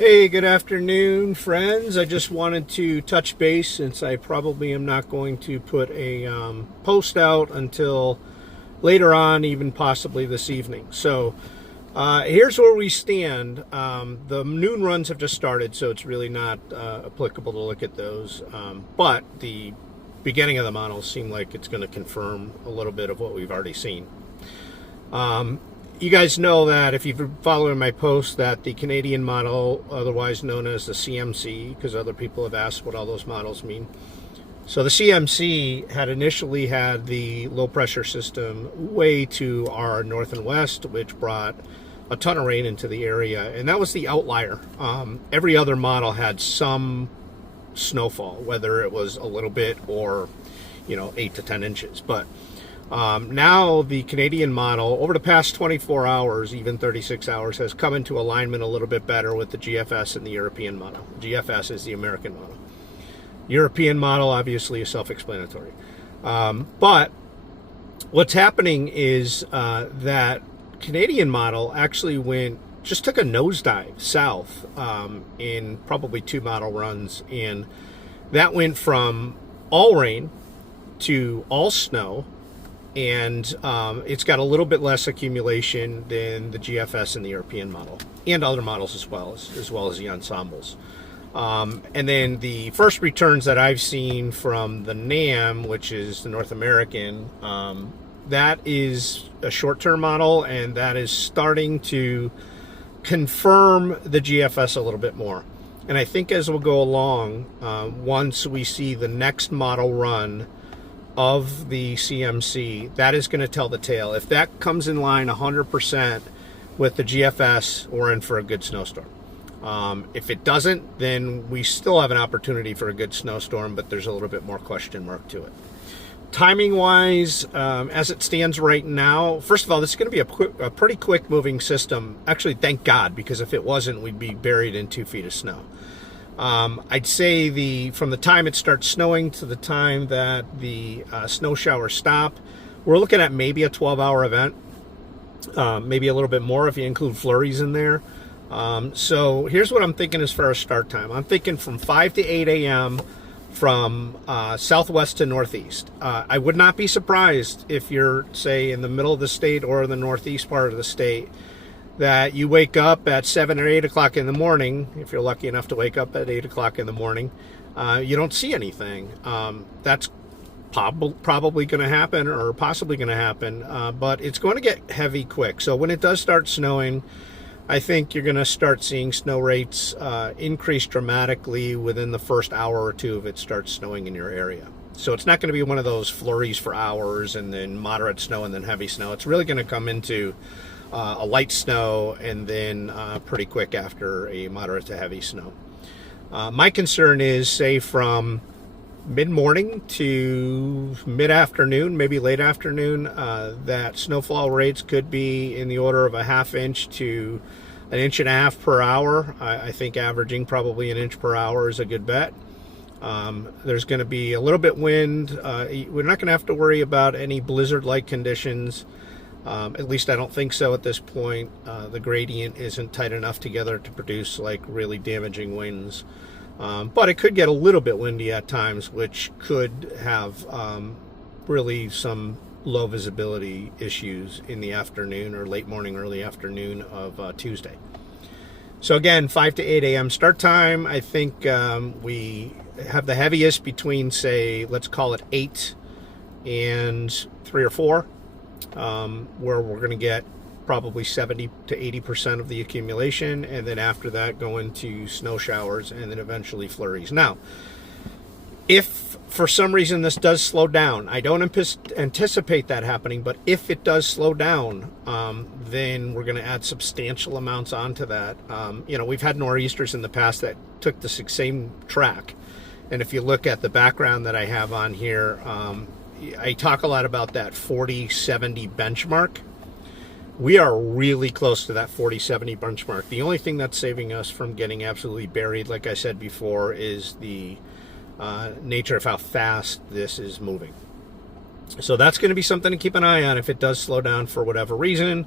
Hey, good afternoon, friends. I just wanted to touch base since I probably am not going to put a post out until later on, even possibly this evening. So here's where we stand. The noon runs have just started, so it's really not applicable to look at those. But the beginning of the models seem like it's going to confirm a little bit of what we've already seen. You guys know that if you've been following my post that the Canadian model, otherwise known as the CMC, because other people have asked what all those models mean. So the CMC had initially had the low pressure system way to our north and west, which brought a ton of rain into the area, and that was the outlier. Every other model had some snowfall, whether it was a little bit or 8 to 10 inches. But now the Canadian model, over the past 24 hours, even 36 hours, has come into alignment a little bit better with the GFS and the European model. GFS is the American model. European model, obviously, is self-explanatory. But what's happening is that Canadian model actually took a nosedive south in probably 2 model runs, and that went from all rain to all snow. And it's got a little bit less accumulation than the GFS and the European model, and other models as well as the ensembles. And then the first returns that I've seen from the NAM, which is the North American, that is a short-term model, and that is starting to confirm the GFS a little bit more. And I think as we'll go along, once we see the next model run of the CMC, that is going to tell the tale. If that comes in line 100% with the GFS, we're in for a good snowstorm. If it doesn't, then we still have an opportunity for a good snowstorm, but there's a little bit more question mark to it. Timing wise, as it stands right now, first of all, this is going to be a pretty quick moving system. Actually, thank God, because if it wasn't, we'd be buried in 2 feet of snow. I'd say from the time it starts snowing to the time that the snow showers stop, we're looking at maybe a 12-hour event, maybe a little bit more if you include flurries in there. So here's what I'm thinking as far as start time. I'm thinking from 5 to 8 a.m. from southwest to northeast. I would not be surprised if you're, say, in the middle of the state or the northeast part of the state, that you wake up at 7 or 8 o'clock in the morning. If you're lucky enough to wake up at 8 o'clock in the morning, you don't see anything. That's probably going to happen, or possibly going to happen, but it's going to get heavy quick. So when it does start snowing, I think you're going to start seeing snow rates increase dramatically within the first hour or two if it starts snowing in your area. So it's not going to be one of those flurries for hours and then moderate snow and then heavy snow. It's really going to come into a light snow and then pretty quick after a moderate to heavy snow. My concern is, say, from mid-morning to mid-afternoon, maybe late afternoon, that snowfall rates could be in the order of a ½ inch to 1.5 inches per hour. I think averaging probably 1 inch per hour is a good bet. There's going to be a little bit wind. We're not going to have to worry about any blizzard-like conditions. At least I don't think so at this point. The gradient isn't tight enough together to produce like really damaging winds. But it could get a little bit windy at times, which could have really some low visibility issues in the afternoon or late morning, early afternoon of Tuesday. So again, 5 to 8 a.m. start time. I think we have the heaviest between, say, let's call it 8 and 3 or 4. Where we're going to get probably 70 to 80% of the accumulation, and then after that go into snow showers and then eventually flurries. Now, if for some reason this does slow down, I don't anticipate that happening, but if it does slow down, then we're going to add substantial amounts onto that. We've had nor'easters in the past that took the same track, and if you look at the background that I have on here, I talk a lot about that 40-70 benchmark. We are really close to that 40-70 benchmark. The only thing that's saving us from getting absolutely buried, like I said before, is the nature of how fast this is moving. So that's going to be something to keep an eye on if it does slow down for whatever reason.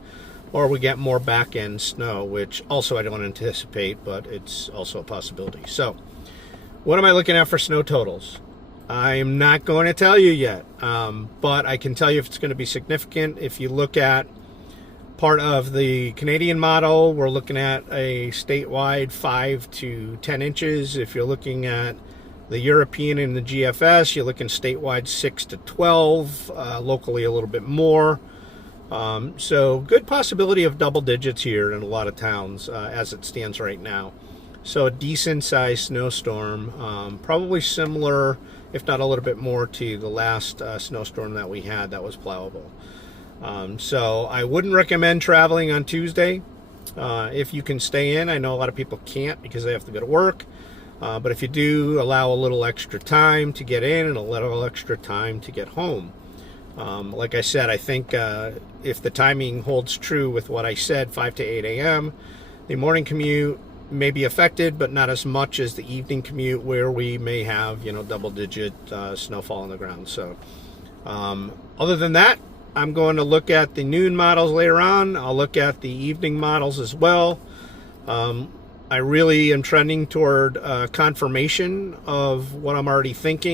or we get more back end snow, which also I don't anticipate, but it's also a possibility. So what am I looking at for snow totals? I'm not going to tell you yet, but I can tell you if it's going to be significant. If you look at part of the Canadian model, we're looking at a statewide 5 to 10 inches. If you're looking at the European and the GFS, you're looking statewide 6 to 12, locally a little bit more. So good possibility of double digits here in a lot of towns as it stands right now. So a decent sized snowstorm, probably similar, if not a little bit more, to the last snowstorm that we had that was plowable. So I wouldn't recommend traveling on Tuesday if you can stay in. I know a lot of people can't because they have to go to work. But if you do, allow a little extra time to get in and a little extra time to get home. Like I said, I think if the timing holds true with what I said, 5 to 8 a.m., the morning commute may be affected, but not as much as the evening commute where we may have, double-digit snowfall on the ground. So other than that, I'm going to look at the noon models later on. I'll look at the evening models as well. I really am trending toward confirmation of what I'm already thinking.